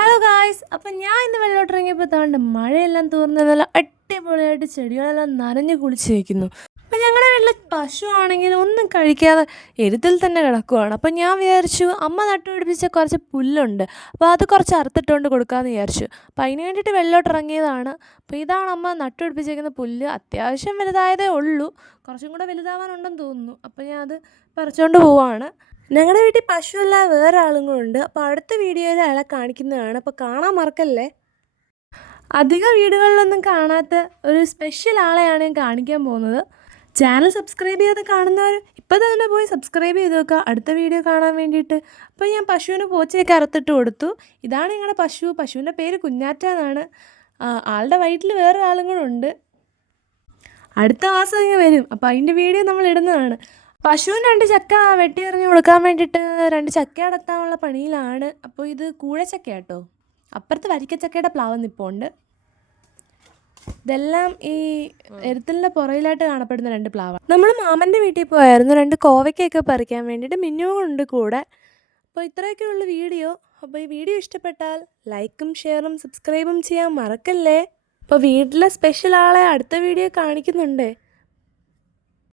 Hello guys, അപ്പം ഞാൻ ഇന്ന് വെള്ളോട്ടിറങ്ങിയപ്പോൾ താണ്ട് മഴയെല്ലാം തോർന്ന് നല്ല അടിപൊളിയായിട്ട് ചെടികളെല്ലാം നനഞ്ഞ് കുളിച്ച് നിൽക്കുന്നു. അപ്പം ഞങ്ങളുടെ വീട്ടിൽ പശു ആണെങ്കിൽ ഒന്നും കഴിക്കാതെ എരുത്തിൽ തന്നെ കിടക്കുവാണ്. അപ്പം ഞാൻ വിചാരിച്ചു അമ്മ നട്ടുപിടിപ്പിച്ച കുറച്ച് പുല്ലുണ്ട്, അപ്പോൾ അത് കുറച്ച് അറുത്തിട്ടുകൊണ്ട് കൊടുക്കാമെന്ന് വിചാരിച്ചു. അപ്പോൾ അതിന് വേണ്ടിയിട്ട് വെള്ളോട്ടിറങ്ങിയതാണ്. അപ്പോൾ ഇതാണ് അമ്മ നട്ടുപിടിപ്പിച്ചേക്കുന്ന പുല്ല്. അത്യാവശ്യം വലുതായതേ ഉള്ളൂ, കുറച്ചും കൂടെ വലുതാവാനുണ്ടെന്ന് തോന്നുന്നു. അപ്പോൾ ഞാൻ അത് പറിച്ചുകൊണ്ട് പോവാണ്. ഞങ്ങളുടെ വീട്ടിൽ പശുവല്ല, വേറെ ആളും കൂടെ ഉണ്ട്. അപ്പോൾ അടുത്ത വീഡിയോയിൽ അയാളെ കാണിക്കുന്നതാണ്. അപ്പോൾ കാണാൻ മറക്കല്ലേ. അധിക വീടുകളിലൊന്നും കാണാത്ത ഒരു സ്പെഷ്യൽ ആളെയാണ് ഞാൻ കാണിക്കാൻ പോകുന്നത്. ചാനൽ സബ്സ്ക്രൈബ് ചെയ്യാതെ കാണുന്നവർ ഇപ്പോൾ തന്നെ പോയി സബ്സ്ക്രൈബ് ചെയ്ത് വെക്കുക അടുത്ത വീഡിയോ കാണാൻ വേണ്ടിയിട്ട്. അപ്പോൾ ഞാൻ പശുവിന് പോച്ചയൊക്കെ അറുത്തിട്ട് കൊടുത്തു. ഇതാണ് ഞങ്ങളുടെ പശു. പശുവിൻ്റെ പേര് കുഞ്ഞാറ്റ എന്നാണ്. ആളുടെ വയറ്റിൽ വേറെ ആളും കൂടെ ഉണ്ട്. അടുത്ത മാസം ഇങ്ങനെ വരും. അപ്പോൾ അതിൻ്റെ വീഡിയോ നമ്മൾ ഇടുന്നതാണ്. പശുവിന് 2 ചക്ക വെട്ടി എറിഞ്ഞ് കൊടുക്കാൻ വേണ്ടിയിട്ട് 2 ചക്ക അടത്താനുള്ള പണിയിലാണ്. അപ്പോൾ ഇത് കൂഴച്ചക്ക കേട്ടോ. അപ്പുറത്ത് വരിക്കച്ചക്കയുടെ പ്ലാവ് നിൽപ്പുണ്ട്. ഇതെല്ലാം ഈ എരുത്തലിൻ്റെ പുറയിലായിട്ട് കാണപ്പെടുന്ന 2 പ്ലാവാണ്. നമ്മൾ മാമൻ്റെ വീട്ടിൽ പോയായിരുന്നു 2 കോവയ്ക്കൊക്കെ പറിക്കാൻ വേണ്ടിയിട്ട്. മിന്നുവുണ്ട് കൂടെ. അപ്പോൾ ഇത്രയൊക്കെയുള്ള വീഡിയോ. അപ്പോൾ ഈ വീഡിയോ ഇഷ്ടപ്പെട്ടാൽ ലൈക്കും ഷെയറും സബ്സ്ക്രൈബും ചെയ്യാൻ മറക്കല്ലേ. അപ്പോൾ വീട്ടിലെ സ്പെഷ്യൽ ആളെ അടുത്ത വീഡിയോ കാണിക്കുന്നുണ്ട്.